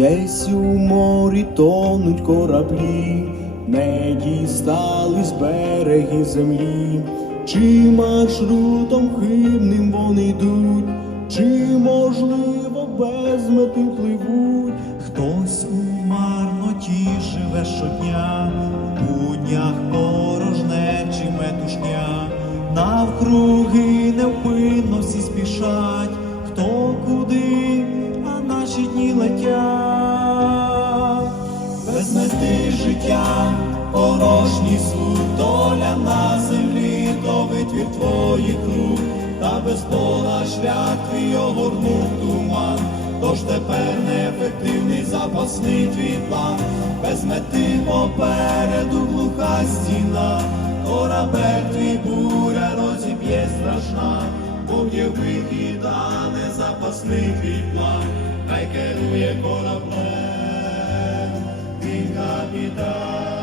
Десь у морі тонуть кораблі, не дістались береги землі, чи маршрутом хибним вони йдуть, чи можливо без мети пливуть. Хтось у марноті живе щодня, в буднях порожнечі метушня, навкруги невпинно всі витвір твоїх рук, та без Бога шлях твій огорнув туман. Тож тепер неефективний запасний твій план, без мети попереду глуха стіна, корабель твій буря розіб'є страшна, Бог є вихід, а не запасний твій план, хай керує кораблем, він капітан.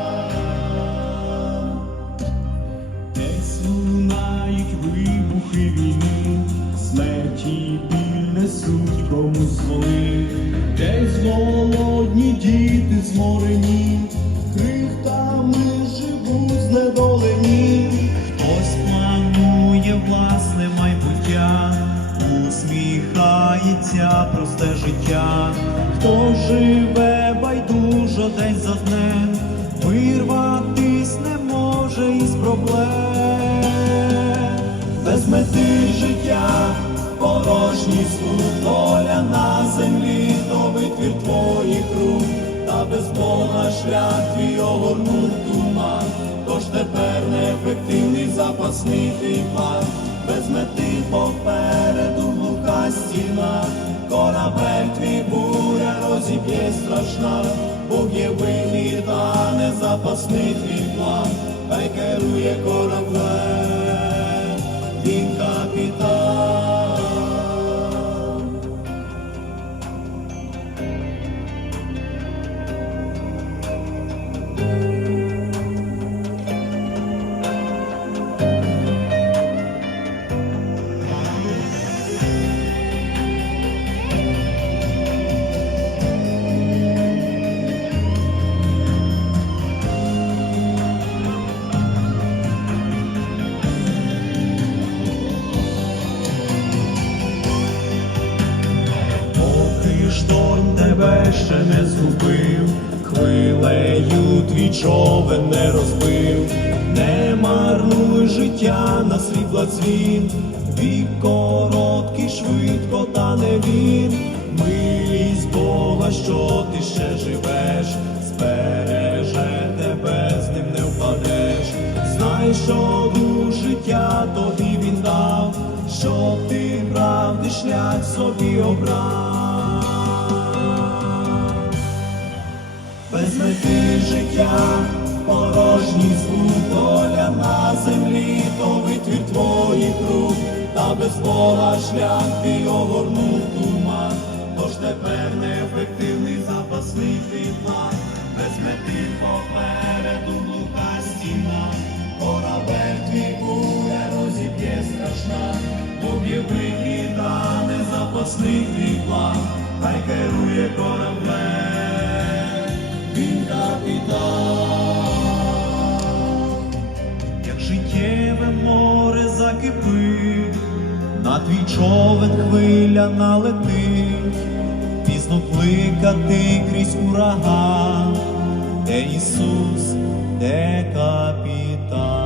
Вони, десь голодні діти зморені, крихтами живуть знедолені. Хтось планує власне майбуття, усміхається просте життя, хто живе байдужо день за днем, вирватись не може із проблем, без мети звук, доля на землі, то витвір твоїх рук, та без Бога шлях твій огорнув туман. Тож тепер неефективний запасний план, без мети попереду глуха стіна, корабель твій буря розіб'є страшна, Бог є вихід, а не запасний твій план, хай керує кораблем, він капітан. Шторм тебе ще не згубив, хвилею твій човен не розбив, не марнуй життя на світла цвіт, вік короткий, швидко тане він, милість Бога, що ти ще живеш, збереже тебе, з ним не впадеш, знай, що дух життя тобі він дав, щоб ти правди шлях собі обрав. Звук, доля на землі, то витвір твоїх рук, та без Бога шлях твій огорнув туман, тож тепер неефективний запасний твій план, без мети попереду глуха стіна, корабель твій буря розіб'є страшна, Бог є вихід, а не запасний твій план, хай керує кораблем, він капітан. Твій човен хвиля налетить, пізно кликати крізь ураган, де Ісус, де капітан.